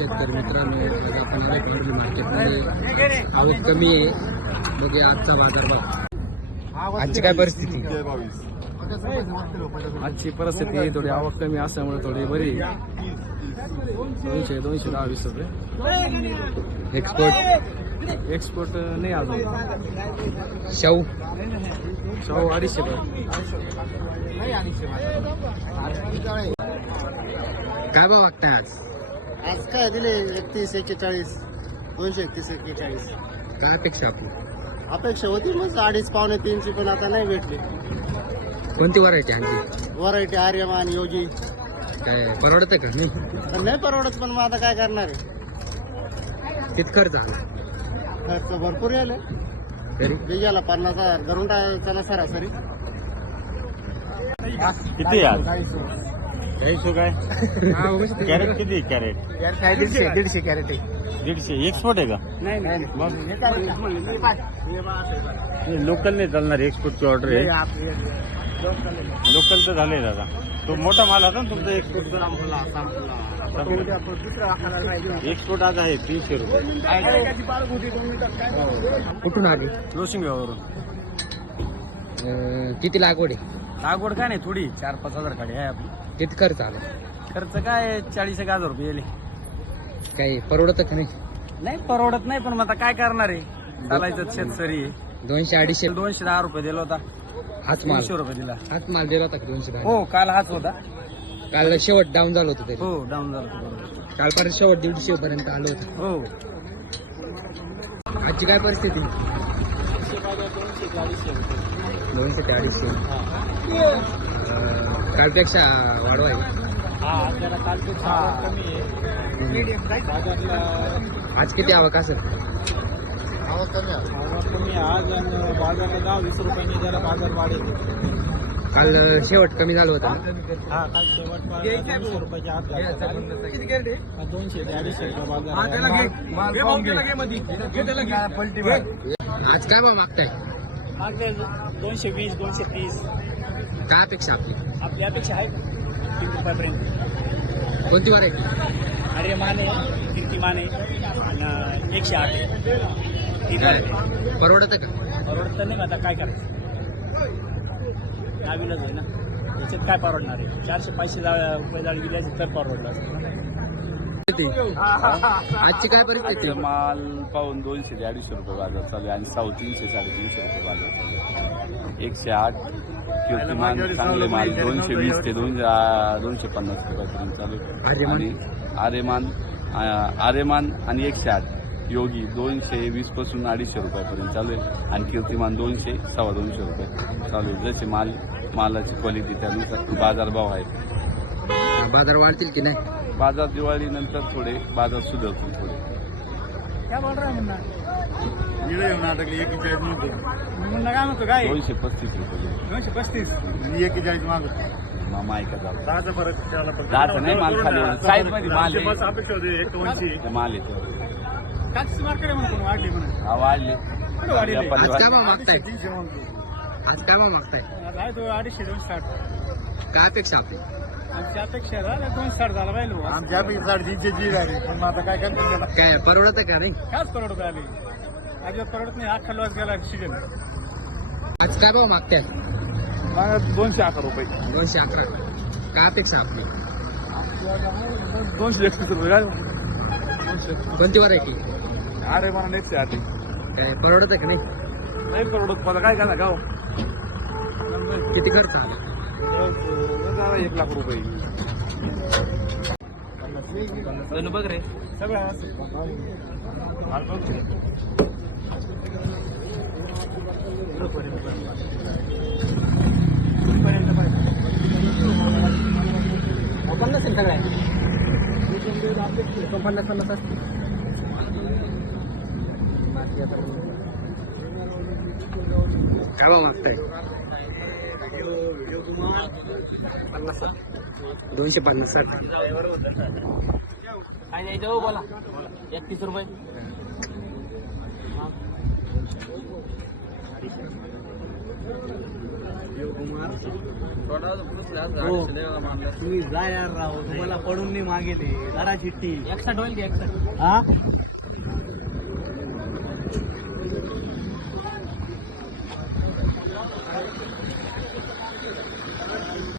शेतकरी मित्रांनो, आज आपण आलो मार्केटमध्ये आवक कमी आहे. बघूया आजचा बाजारभाव. आजची काय परिस्थिती? आजची परिस्थिती थोडी आवक कमी असल्यामुळे थोडी बरी. 200-210-20 रुपये. एक्सपोर्ट नाही अजून. शाहू 250 रुपये. काय भाव मागताय आज? आज काय दिले 31-41, 231-41. काय अपेक्षा आपली? अपेक्षा होती मग 2.5-3ची, पण आता नाही भेटली. कोणती व्हरायटी आणली? व्हरायटी आर्यमान योगी. काय परवडतं का? नाही पण नाही परवडत, पण मग आता काय करणार आहे. किती खर्च आला खर्च भरपूर आले. तरी? बिघ्याला 50,000 धरून टाकायला सरासरी. किती आज 250 काय कॅरेट? किती कॅरेट? 150 कॅरेट. 150 एक्सपोर्ट आहे का? नाही लोकल नाही चालणार, एक्सपोर्टची ऑर्डर आहे. लोकल तर झाले दादा. तो मोठा माल होता ना तुमचा एक्सपोर्ट. एक्सपोर्ट आज आहे 300 रुपये. कुठून आली? लोशिंग व्यवहारून. किती लागवड आहे? लागवड काय नाही, थोडी 4-5 हजार काढी आहे आपली. किती खर्च आला? खर्च काय 40,000 रुपये येले. काही परवडतं का नाही? नाही परवडत नाही, पण मग आता काय करणार आहे. चालायचं शेतकरी. 200-250 210 रुपये दिला होता. हाच माल? 300 रुपये दिला. हाच माल दिला होता का 210? हो, काल हाच होता. काल शेवट डाऊन झालं होतं तरी. हो, डाऊन झाला होता. कालपर्यंत शेवट 150 पर्यंत आलं होतं. हो. आजची काय परिस्थिती? 200 ते 250. कालपेक्षा वाढवाय. आज किती आवक असेल? कमी आज बाजारला 10-20 रुपयांनी जरा बाजार वाढेल. काल शेवट कमी झालं होतं ना? हा, काल शेवट 200 रुपयाच्या आत 200 ते 250 रुपये बाजार. आज काय भाव मागताय? 220-230. काय अपेक्षा आपली? आपली अपेक्षा आहे 3 रुपयापर्यंत. कोणती व्हरायटी? आर्यमान आहे, कीर्तिमान आहे आणि 108 आहे. परवडतं का? परवडत नाही. आता काय करायचं, नावीलाच आहे ना. त्याच्यात काय परवडणार आहे? 400-500 रुपये जाळी दिल्याची तर परवडलं असतं. आजची काय परिस्थिती? माल पाहून 200 ते 250 रुपये बाजार चालू आहे आणि 300-350 रुपये बाजार चालू आहे. 108 कीर्तिमान चांगले माल 220 ते 250 रुपयापर्यंत चालू आहे. आणि आर्यमान आणि 108 योगी 220 पासून 250 रुपयापर्यंत चालू आहे. आणि कीर्तिमान 200-250 रुपये चालू आहे. जसे मालाची क्वालिटी त्यानुसार बाजारभाव आहे. बाजार वाढतील की नाही? बाजार दिवाळीनंतर थोडे बाजार सुधारतील थोडे. काय म्हणतो काय? 235 रुपये. 235 41 मागत. मामा ऐका झाला दहाचा फरक त्याला फक्त. 10 नाही माल खाली साईज मध्ये माल आहे. बस अपेक्षा होती 180. माल येतो काच मार्केट म्हणून वाढली म्हणून. वाढले. आज काय भाव मागताय? आज काय भाव मागताय? आहे तो 250-260. काय अपेक्षा आपली? आमच्या अपेक्षा 260 झाला पाहिजे. आमच्या 350 जी झाली, पण आता काय करतो त्याला. काय परवडतं का नाही? काच परवडत आली. अजिबात परवडत नाही. अख्खा लॉस गेला सीजन. आज काय भाव मागताय? 211 रुपये. 211. काय अपेक्षा आपली? 231 रुपये. कोणती व्हरायटी? अरे मला नेक्स्ट आधी काय परवडतं का नाही? नाही परवडत. मला काय करणार गाव. किती खर्च आला? 1 लाख रुपये. बघ रे सगळं पन्नास सगळ्या 50 असते. काय भाव मागताय? 250. काय नाही देऊ बोला. 31 रुपये. तुम्ही जा यार राव तुम्हाला पडून नाही मागेले जरा चिठ्ठी 61 होईल की 61 हा